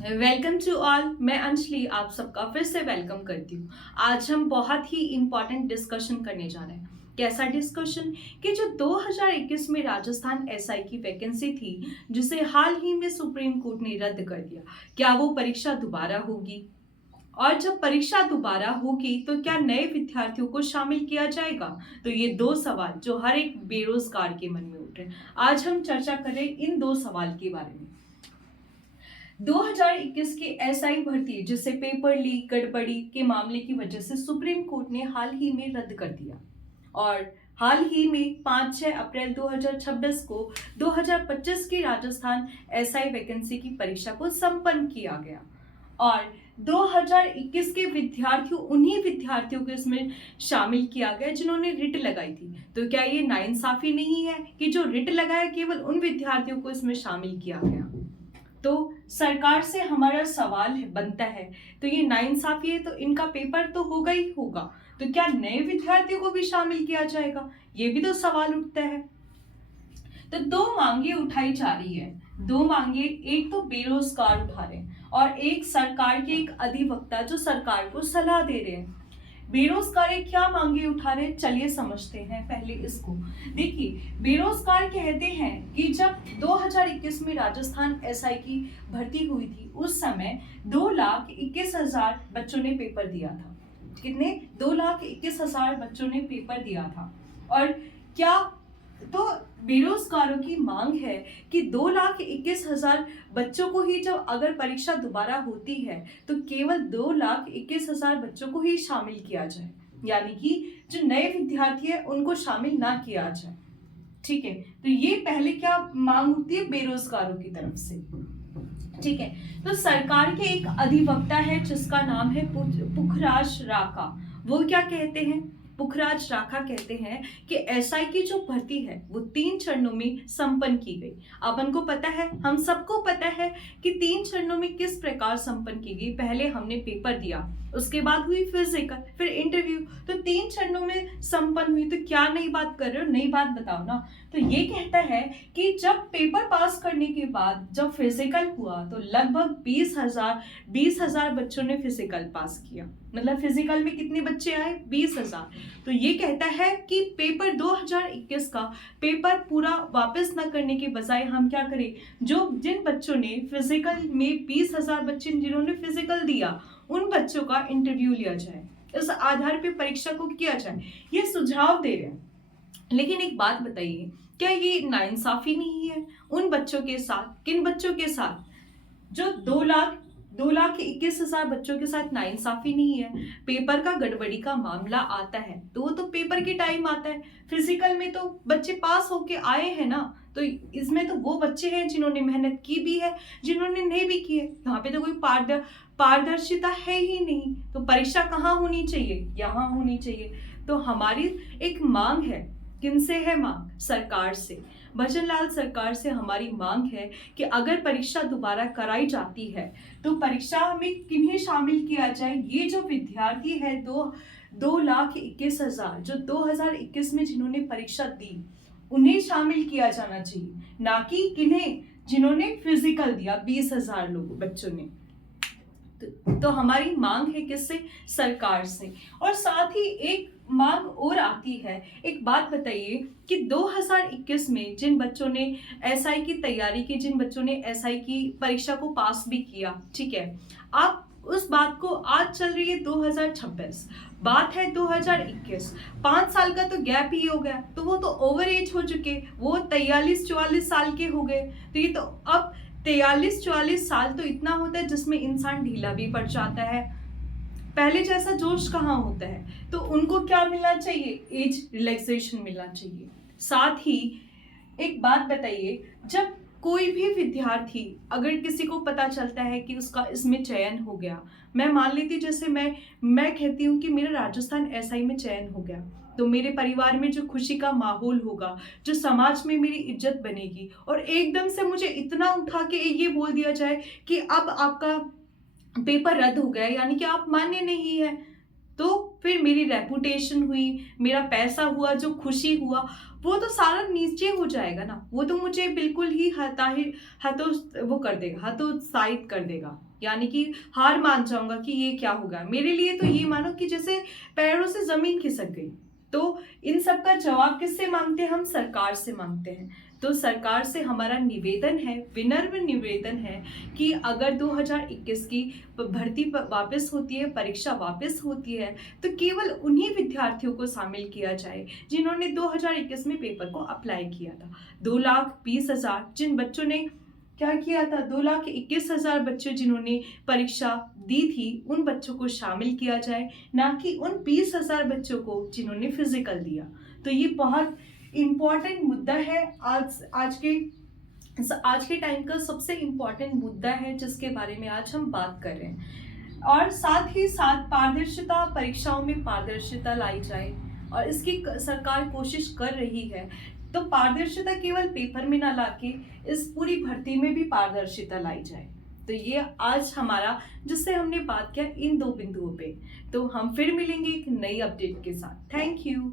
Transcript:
Welcome to all. मैं अंजलि आप सबका फिर से वेलकम करती हूँ। आज हम बहुत ही इम्पोर्टेंट डिस्कशन करने जा रहे हैं। कैसा डिस्कशन कि जो 2021 में राजस्थान एसआई की वैकेंसी थी, जिसे हाल ही में सुप्रीम कोर्ट ने रद्द कर दिया, क्या वो परीक्षा दोबारा होगी? और जब परीक्षा दोबारा होगी तो क्या नए विद्यार्थियों को शामिल किया जाएगा? तो ये दो सवाल जो हर एक बेरोजगार के मन में उठ रहे हैं। आज हम चर्चा करें इन दो सवाल के बारे में। 2021 की एसआई भर्ती जिसे पेपर लीक गड़बड़ी के मामले की वजह से सुप्रीम कोर्ट ने हाल ही में रद्द कर दिया और हाल ही में 5-6 अप्रैल 2026 को 2025 की राजस्थान एसआई वैकेंसी की परीक्षा को संपन्न किया गया और 2021 के विद्यार्थियों उन्हीं विद्यार्थियों को इसमें शामिल किया गया जिन्होंने रिट लगाई थी। तो क्या ये नाइंसाफी नहीं है कि जो रिट लगाया केवल उन विद्यार्थियों को इसमें शामिल किया गया? तो सरकार से हमारा सवाल बनता है, तो ये नाइंसाफी है तो इनका पेपर तो होगा ही होगा, तो क्या नए विद्यार्थियों को भी शामिल किया जाएगा? ये भी तो सवाल उठता है। तो दो मांगे उठाई जा रही है। दो मांगे, एक तो बेरोजगार उठा रहे हैं और एक सरकार के एक अधिवक्ता जो सरकार को सलाह दे रहे हैं। बेरोजगार क्या मांगे उठा रहे, चलिए समझते हैं पहले इसको। देखिए, बेरोजगार कहते हैं कि जब 2021 में राजस्थान एसआई की भर्ती हुई थी उस समय 2,21,000 बच्चों ने पेपर दिया था। कितने? 2,21,000 बच्चों ने पेपर दिया था। और क्या तो बेरोजगारों की मांग है कि 2,21,000 बच्चों को ही जब अगर परीक्षा दोबारा होती है तो केवल 2,21,000 बच्चों को ही शामिल किया जाए, यानी कि जो नए विद्यार्थी है उनको शामिल ना किया जाए। ठीक है, तो ये पहले क्या मांग होती है बेरोजगारों की तरफ से। ठीक है, तो सरकार के एक अधिवक्ता है जिसका नाम है पुखराज राका। वो क्या कहते हैं? पुखराज राका कहते हैं कि एसआई की जो भर्ती है वो 3 चरणों में संपन्न की गई। अपन को पता है, हम सबको पता है कि 3 चरणों में किस प्रकार संपन्न की गई। पहले हमने पेपर दिया, उसके बाद हुई फिजिकल, फिर इंटरव्यू। तो 3 चरणों में संपन्न हुई। तो क्या नई बात कर रहे हो? नई बात बताओ ना। तो ये कहता है कि जब पेपर पास करने के बाद जब फिजिकल हुआ तो लगभग 20,000 बच्चों ने फिजिकल पास किया। मतलब फिजिकल में कितने बच्चे आए? 20,000। तो ये कहता है कि पेपर 2021 का पेपर पूरा वापस न करने के बजाय हम क्या करें, जो जिन बच्चों ने फिजिकल में 20,000 बच्चे जिन्होंने फिजिकल दिया उन बच्चों का इंटरव्यू लिया जाए, इस आधार पे परीक्षा को किया जाए। ये सुझाव दे रहे हैं। लेकिन एक बात बताइए, क्या ये नाइंसाफी नहीं है उन बच्चों के साथ? किन बच्चों के साथ? जो 2,21,000 बच्चों के साथ नाइंसाफी नहीं है? पेपर का गड़बड़ी का मामला आता है तो वो तो पेपर के टाइम आता है। फिजिकल में तो बच्चे पास होके आए हैं ना, तो इसमें तो वो बच्चे हैं जिन्होंने मेहनत की भी है, जिन्होंने नहीं भी की है। यहाँ पे तो कोई पारदर्शिता है ही नहीं। तो परीक्षा कहाँ होनी चाहिए? यहाँ होनी चाहिए। तो हमारी एक मांग है, किनसे है मांग? सरकार से। भजनलाल सरकार से हमारी मांग है कि अगर परीक्षा दोबारा कराई जाती है तो परीक्षा में किन्हें शामिल किया जाए? ये जो विद्यार्थी है 2,21,000 जो 2021 में जिन्होंने परीक्षा दी उन्हें शामिल किया जाना चाहिए, ना कि किन्हें जिन्होंने फिजिकल दिया 20,000 लोग बच्चों ने। तो हमारी मांग है किससे? सरकार से। और साथ ही एक मांग और आती है। एक बात बताइए कि 2021 में जिन बच्चों ने एसआई की तैयारी की, जिन बच्चों ने एसआई की परीक्षा को पास भी किया, ठीक है, आप उस बात को, आज चल रही है 2026, बात है 2021, 5 साल का तो गैप ही हो गया। तो वो तो ओवर एज हो चुके, वो 43-44 साल के हो गए। तो ये तो अब 43-44 साल तो इतना होता है जिसमें इंसान ढीला भी पड़ जाता है। पहले जैसा जोश कहाँ होता है। तो उनको क्या मिलना चाहिए? एज रिलैक्सेशन मिलना चाहिए। साथ ही एक बात बताइए, जब कोई भी विद्यार्थी, अगर किसी को पता चलता है कि उसका इसमें चयन हो गया, मैं मान लेती जैसे मैं कहती हूँ कि मेरा राजस्थान एसआई में चयन हो गया, तो मेरे परिवार में जो खुशी का माहौल होगा, जो समाज में मेरी इज्जत बनेगी, और एकदम से मुझे इतना उठा के ये बोल दिया जाए कि अब आपका पेपर रद्द हो गया, यानी कि आप मान्य नहीं है, तो फिर मेरी रेपुटेशन हुई, मेरा पैसा हुआ, जो खुशी हुआ, वो तो सारा नीचे हो जाएगा ना। वो तो मुझे बिल्कुल ही वो कर देगा, हतोत्साहित कर देगा। यानी कि हार मान जाऊँगा कि ये क्या होगा? मेरे लिए तो ये मानो कि जैसे पैरों से ज़मीन खिसक गई। तो इन सब का जवाब किससे माँगते हैं हम? सरकार से माँगते हैं। तो सरकार से हमारा निवेदन है, विनम्र निवेदन है कि अगर 2021 की भर्ती वापस होती है, परीक्षा वापस होती है, तो केवल उन्हीं विद्यार्थियों को शामिल किया जाए जिन्होंने 2021 में पेपर को अप्लाई किया था। 2,20,000 जिन बच्चों ने क्या किया था, 2,21,000 बच्चे जिन्होंने परीक्षा दी थी, उन बच्चों को शामिल किया जाए, ना कि उन 20,000 बच्चों को जिन्होंने फिजिकल दिया। तो ये बहुत इम्पॉर्टेंट मुद्दा है। आज के टाइम का सबसे इम्पॉर्टेंट मुद्दा है जिसके बारे में आज हम बात कर रहे हैं। और साथ ही साथ पारदर्शिता, परीक्षाओं में पारदर्शिता लाई जाए, और इसकी सरकार कोशिश कर रही है। तो पारदर्शिता केवल पेपर में ना लाके इस पूरी भर्ती में भी पारदर्शिता लाई जाए। तो ये आज हमारा जिससे हमने बात किया इन 2 बिंदुओं पे। तो हम फिर मिलेंगे एक नई अपडेट के साथ। Thank you.